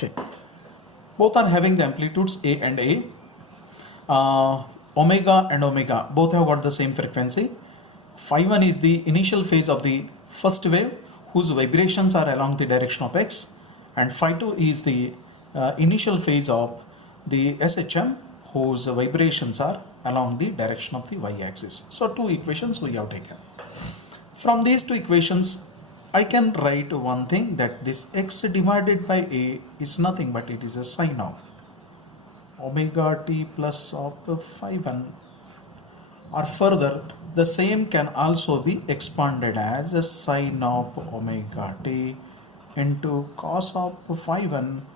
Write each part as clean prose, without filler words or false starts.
Okay, both are having the amplitudes A and A. Omega and omega both have got the same frequency. Phi 1 is the initial phase of the first wave whose vibrations are along the direction of x, and phi 2 is the initial phase of the SHM whose vibrations are along the direction of the y-axis. So two equations we have taken. From these two equations I can write one thing, that this x divided by A is nothing but it is a sine of omega t plus of phi 1, or further the same can also be expanded as a sine of omega t into cos of phi 1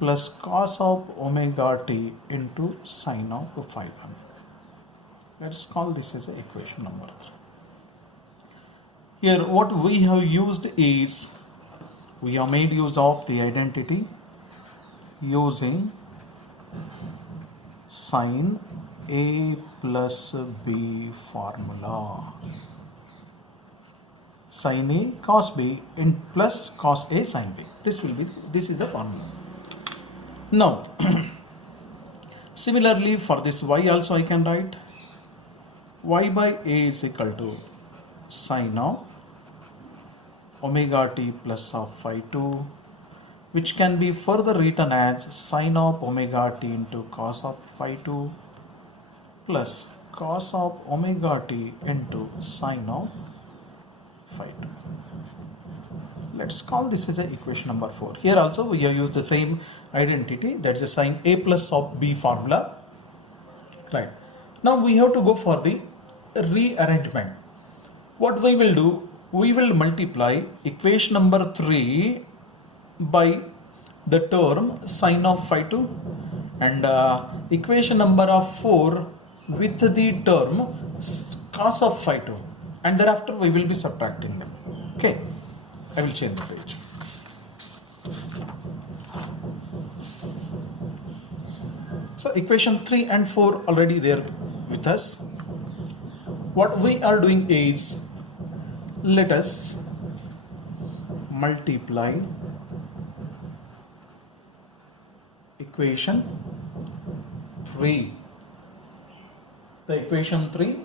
plus cos of omega t into sine of phi 1. Let's call this as equation number 3. Here what we have used is, we have made use of the identity using sin A plus B formula. Sin A cos B in plus cos A sin B. This is the formula. Now similarly for this y also I can write y by A is equal to sine of omega t plus of phi 2, which can be further written as sine of omega t into cos of phi 2 plus cos of omega t into sine of phi 2. Let's call this as equation number 4. Here also we have used the same identity, that is a sine A plus of B formula. Right. Now we have to go for the rearrangement. What we will do, we will multiply equation number 3 by the term sine of phi 2 and equation number of 4 with the term cos of phi 2, and thereafter we will be subtracting them. Okay, I will change the page. So equation 3 and 4 already there with us. What we are doing is, let us multiply equation 3, the equation 3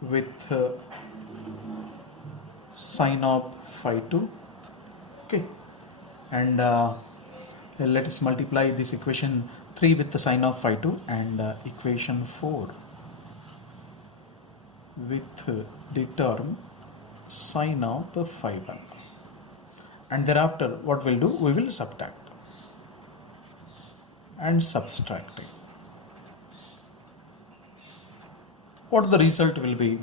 with sine of phi 2, okay, and let us multiply this equation 3 with the sine of phi 2 and equation 4 with the term sine of phi 1, and thereafter what we'll do, we will subtract and subtracting. What the result will be,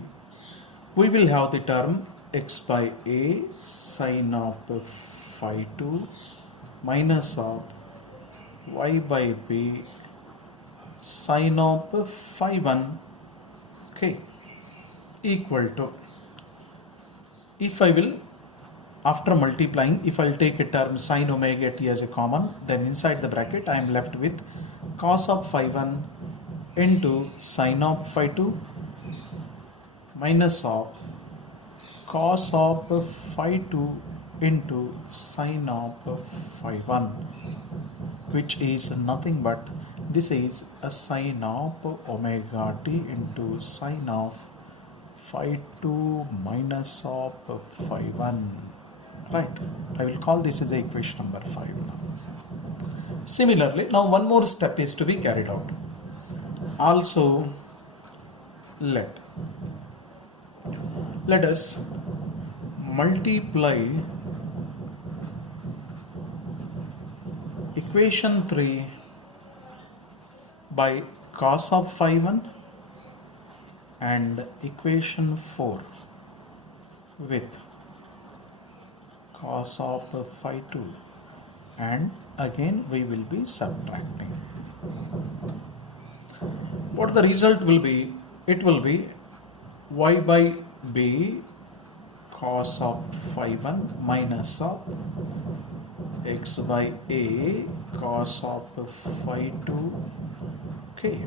we will have the term x by A sine of phi 2 minus of y by B sine of phi 1, okay, equal to, if I will, after multiplying, if I will take a term sine omega t as a common, then inside the bracket I am left with cos of phi 1 into sine of phi 2 minus of cos of phi 2 into sine of phi 1, which is nothing but this is a sine of omega t into sine of phi 2 minus of phi 1. Right, I will call this as the equation number 5 now. Similarly, now one more step is to be carried out. Also, let us multiply equation 3 by cos of phi 1 and equation 4 with cos of phi 2, and again we will be subtracting. What the result will be, it will be y by B cos of phi 1 minus of x by A cos of phi 2, okay,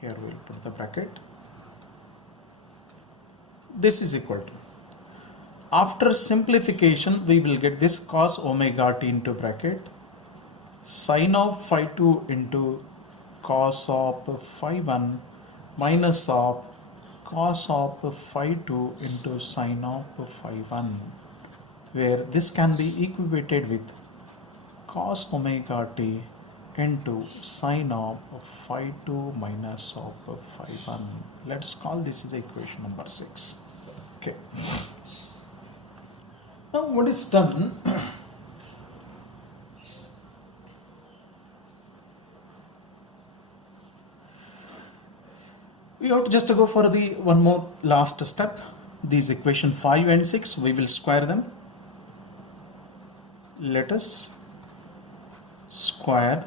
here we will put the bracket. This is equal to After simplification, we will get this cos omega t into bracket sin of phi 2 into cos of phi 1 minus of cos of phi 2 into sin of phi 1, where this can be equated with cos omega t into sin of phi 2 minus of phi 1. Let's call this is equation number 6. Okay. Now what is done? We have to just go for the one more last step. These equation 5 and 6, we will square them. Let us square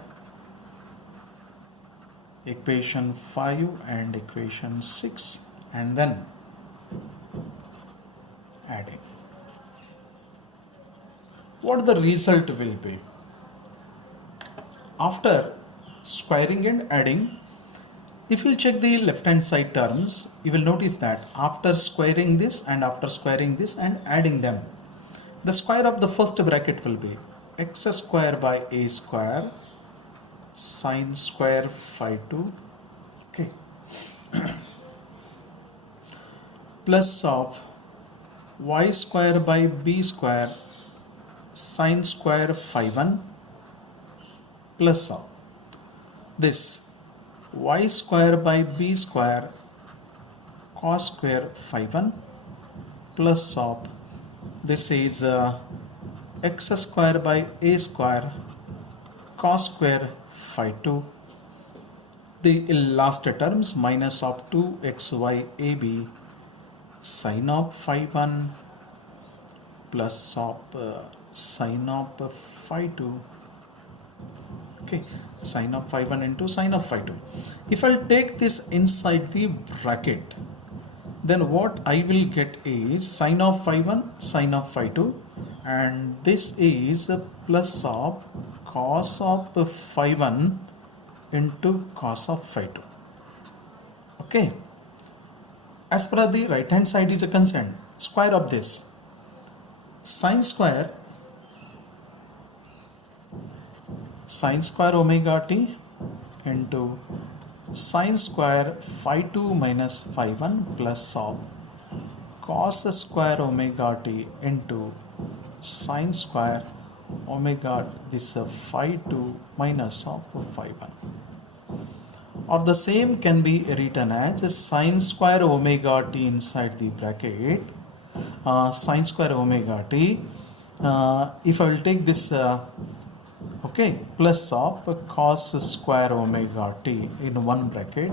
equation 5 and equation 6 and then adding. What the result will be? After squaring and adding, if you check the left hand side terms, you will notice that after squaring this and after squaring this and adding them, the square of the first bracket will be x square by a square sine square phi 2, okay, plus of y square by b square sine square phi 1 plus of this y square by b square cos square phi 1 plus of this is x square by a square cos square phi 2. The last terms minus of 2xy ab sin of phi 1 plus of sin of phi 2. Okay, sin of phi 1 into sin of phi 2. If I'll take this inside the bracket, then what I will get is sin of phi 1, sin of phi 2, and this is a plus of cos of phi 1 into cos of phi 2. Okay, as per the right hand side is a concerned, square of this sin square omega t into sin square phi 2 minus phi 1 plus of cos square omega t into sin square omega this phi 2 minus of phi 1, or the same can be written as sin square omega t inside the bracket sin square omega t, if I will take this okay, plus of cos square omega t in one bracket,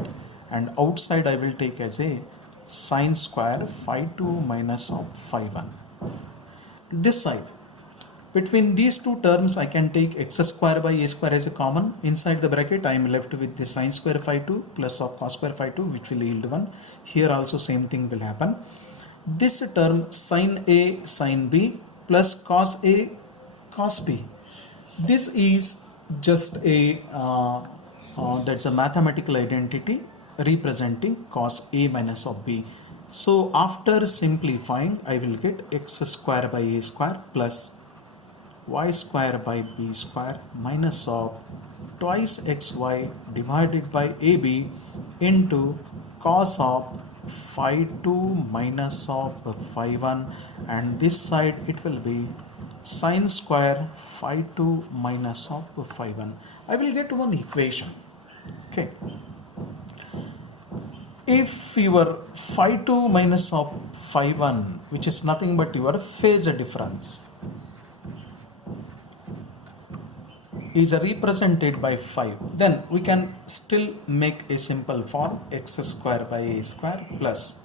and outside I will take as a sin square phi 2 minus of phi 1. This side, between these two terms I can take x square by a square as a common. Inside the bracket I am left with the sin square phi 2 plus of cos square phi 2, which will yield 1. Here also same thing will happen. This term sin a sin b plus cos a cos b, this is just a that's a mathematical identity representing cos a minus of b. So after simplifying, I will get x square by a square plus y square by b square minus of twice xy divided by ab into cos of phi 2 minus of phi 1, and this side it will be sin square phi 2 minus of phi 1. I will get one equation. Okay, if your phi 2 minus of phi 1, which is nothing but your phase difference, is represented by 5, then we can still make a simple form x square by a square plus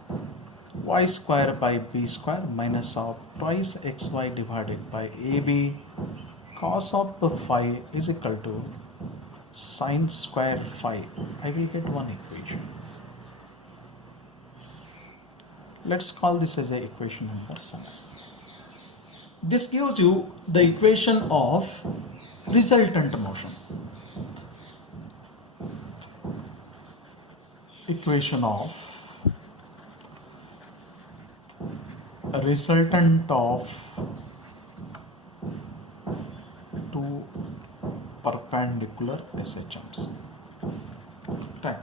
y square by b square minus of twice xy divided by ab cos of phi is equal to sin square phi. I will get one equation. Let's call this as a equation number 7. This gives you the equation of resultant motion. Equation of resultant of two perpendicular SHMs. Right.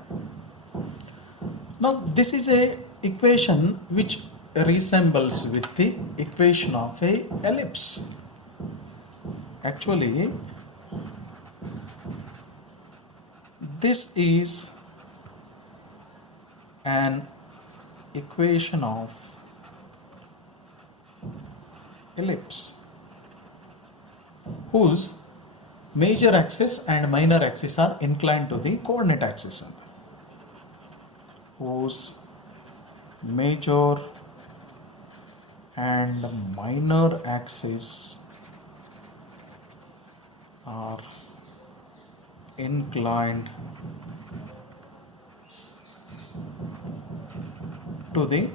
Now this is a equation which resembles with the equation of a ellipse. Actually, this is an equation of ellipse whose major axis and minor axis are inclined to the coordinate axis, whose major and minor axis are inclined to the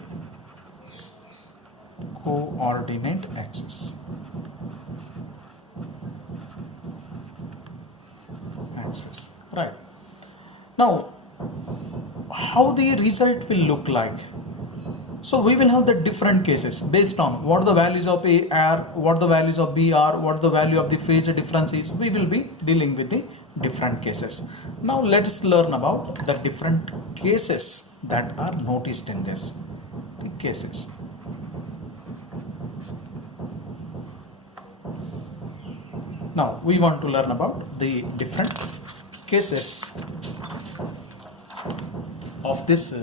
coordinate axis. Right. Now, how the result will look like? So we will have the different cases based on what the values of A are, what the values of B are, what the value of the phase difference is. We will be dealing with the different cases. Now let's learn about the different cases that are noticed in this. The cases. Now we want to learn about the different cases of this